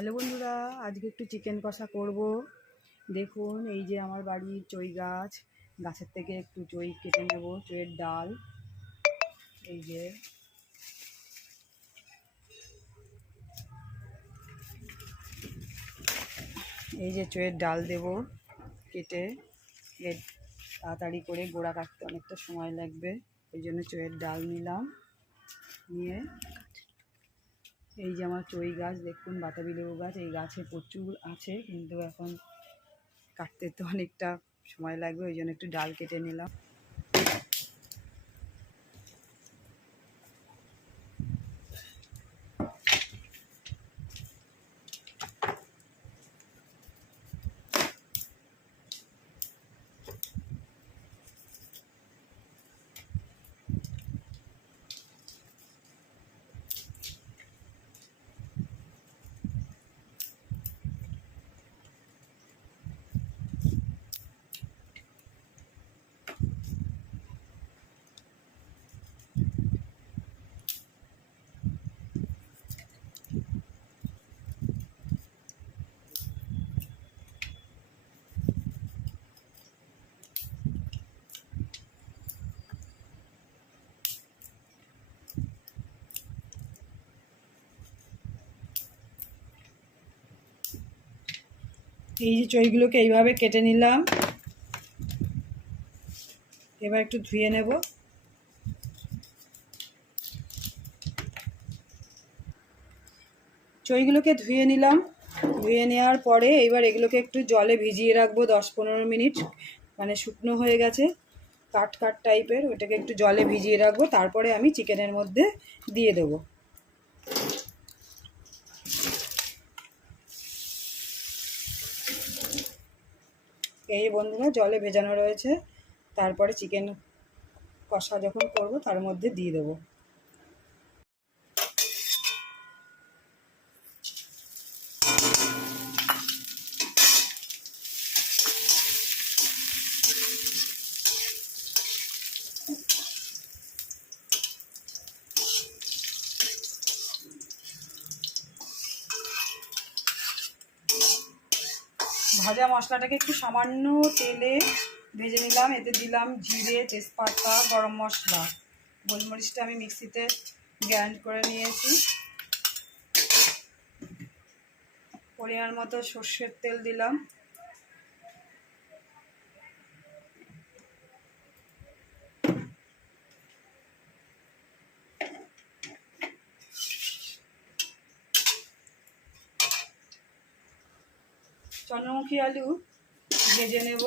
Hello বন্ধুরা, আজকে একটু চিকেন কষা করব। দেখুন, এই যে আমার বাড়ির চই গাছ, গাছের থেকে একটু চই কেটে নেব, চইয়ের ডাল। এই যে চইয়ের ডাল দেব কেটে। এর তাড়াতাড়ি করে গোড়া কাটতে অনেকটা সময় লাগবে, এই জন্য চইয়ের ডাল নিলাম। নিয়ে এই যে আমার চই গাছ, দেখুন বাতাবি লেবু গাছ, এই গাছে প্রচুর আছে, কিন্তু এখন কাটতে তো অনেকটা সময় লাগবে, ওই জন্য একটু ডাল কেটে নিলাম। এই যে চইগুলোকে এইভাবে কেটে নিলাম, এবার একটু ধুয়ে নেব। চইগুলোকে ধুয়ে নিলাম, ধুয়ে নেওয়ার পরে এবার এগুলোকে একটু জলে ভিজিয়ে রাখবো 10-15 মিনিট, মানে শুকনো হয়ে গেছে, কাট কাট টাইপের, ওটাকে একটু জলে ভিজিয়ে রাখবো, তারপরে আমি চিকেনের মধ্যে দিয়ে দেবো। এই বন্ধুরা, জলে ভেজানো রয়েছে, তারপরে চিকেন কষা যখন করব তার মধ্যে দিয়ে দেবো। ভাজা মশলাটাকে একটু সামান্য তেলে ভেজে নিলাম, এতে দিলাম জিরে, তেজপাতা, গরম মশলা, গোলমরিচটা আমি মিক্সিতে গ্রাইন্ড করে নিয়েছি। পরিমাণ মতো সর্ষের তেল দিলাম। চন্দ্রমুখী আলু ভেজে নেব।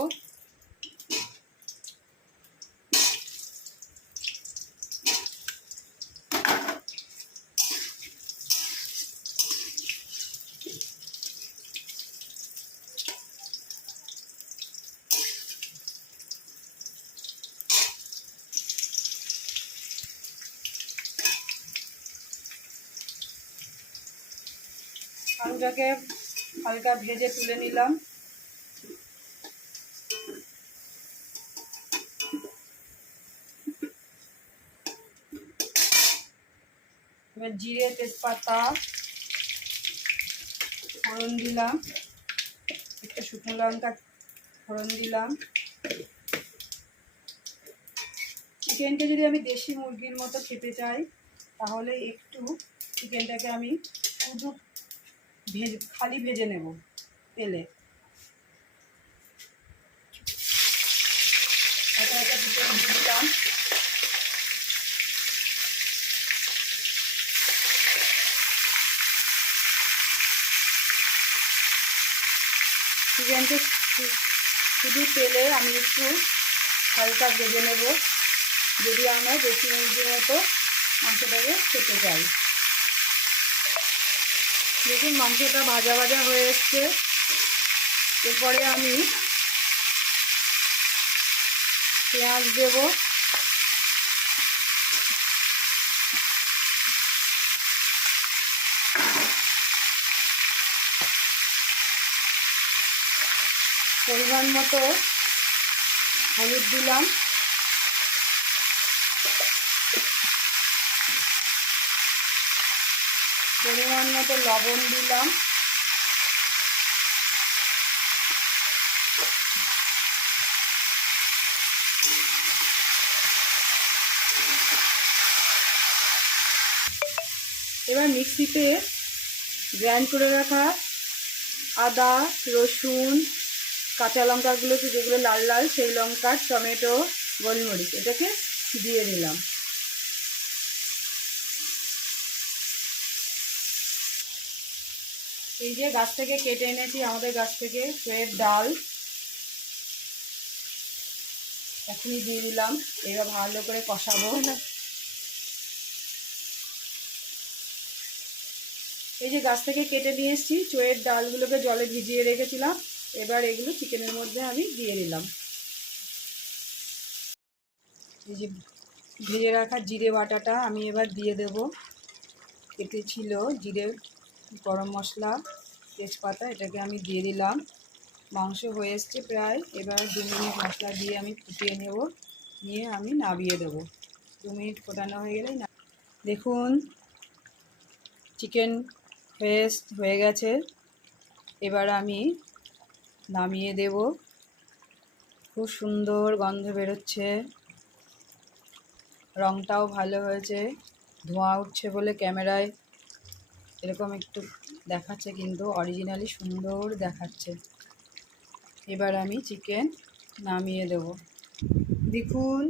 আলুটাকে হালকা ভেজে তুলে নিলাম। এবার জিরে, তেজপাতা ফোড়ন দিলাম, একটা শুকনো লঙ্কা ফোড়ন দিলাম। চিকেনটা যদি আমি দেশি মুরগির মতো খেতে চাই, তাহলে একটু চিকেনটাকে আমি শুধু খালি ভেজে নেব তেলে। একটা একটা চিকেন দিয়ে দিলাম। চিকেনটা শুধু তেলে আমি একটু হালকা ভেজে নেব, যদি আমরা দেশি মুরগির মতো মাংসটাকে খেতে চাই। দেখুন, মাংসটা ভাজা ভাজা হয়ে এসছে। এরপরে আমি পেঁয়াজ দেব, পরিমাণ মতো হলুদ দিলাম, পরিমাণ মতো লবণ দিলাম, এবার মিক্সিতে গ্রাইন্ড করে রাখা আদা, রসুন, কাঁচা লঙ্কাগুলোকে যেগুলো লাল লাল, সেই লঙ্কা, টমেটো, গোলমরিচ এটাকে দিয়ে দিলাম। এই যে গাছ থেকে কেটে এনেছি আমাদের গাছ থেকে চোয়ের ডাল, এখনই দিয়ে দিলাম। এবার ভালো করে কষাবো। এই যে গাছ থেকে কেটে নিয়ে এসেছি চোয়ের ডালগুলোকে জলে ভিজিয়ে রেখেছিলাম, এবার এগুলো চিকেনের মধ্যে আমি দিয়ে দিলাম। এই যে ভেজে রাখা জিরে বাটাটা আমি এবার দিয়ে দেব। এতে ছিল জিরে, গরম মশলা, তেজপাতা, এটাকে আমি দিয়ে দিলাম। মাংস হয়ে এসছে প্রায়, এবার 2 মিনিট মশলা দিয়ে আমি ফুটিয়ে নেব, নিয়ে আমি নামিয়ে দেব। 2 মিনিট ফোটানো হয়ে গেলেই না, দেখুন চিকেন হয়ে গেছে। এবার আমি নামিয়ে দেব। খুব সুন্দর গন্ধ বেরোচ্ছে, রঙটাও ভালো হয়েছে। ধোঁয়া উঠছে বলে ক্যামেরায় এরকম একটু দেখাচ্ছে, কিন্তু অরিজিনালি সুন্দর দেখাচ্ছে। এবার আমি চিকেন নামিয়ে দেব। দেখুন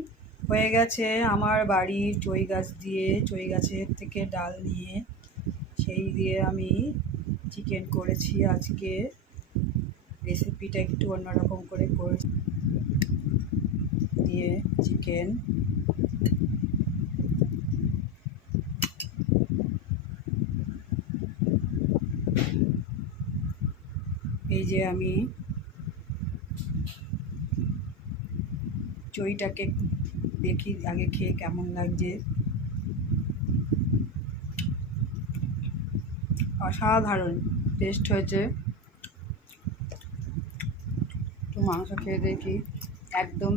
হয়ে গেছে আমার বাড়ির চই গাছ দিয়ে, চই গাছের থেকে ডাল নিয়ে সেই দিয়ে আমি চিকেন করেছি আজকে। রেসিপিটা একটু অন্যরকম করে দিয়ে চিকেন, এই যে আমি চইটাকে দেখি আগে খেয়ে কেমন লাগছে। অসাধারণ টেস্ট হয়েছে। একটু মাংস খেয়ে দেখি, একদম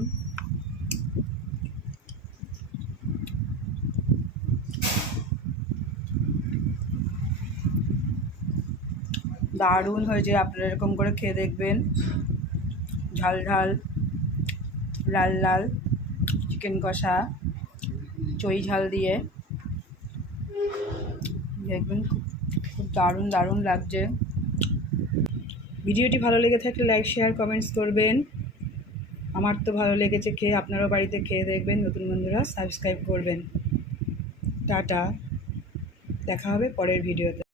দারুণ হয়েছে। আপনারা এরকম করে খেয়ে দেখবেন। ঝাল ঝাল, লাল লাল চিকেন কষা চই ঝাল দিয়ে দেখবেন, খুব দারুণ দারুণ লাগছে। ভিডিওটি ভালো লেগে থাকলে লাইক, শেয়ার, কমেন্টস করবেন। আমার তো ভালো লেগেছে খেয়ে, আপনারাও বাড়িতে খেয়ে দেখবেন। নতুন বন্ধুরা সাবস্ক্রাইব করবেন। টাটা, দেখা হবে পরের ভিডিওতে।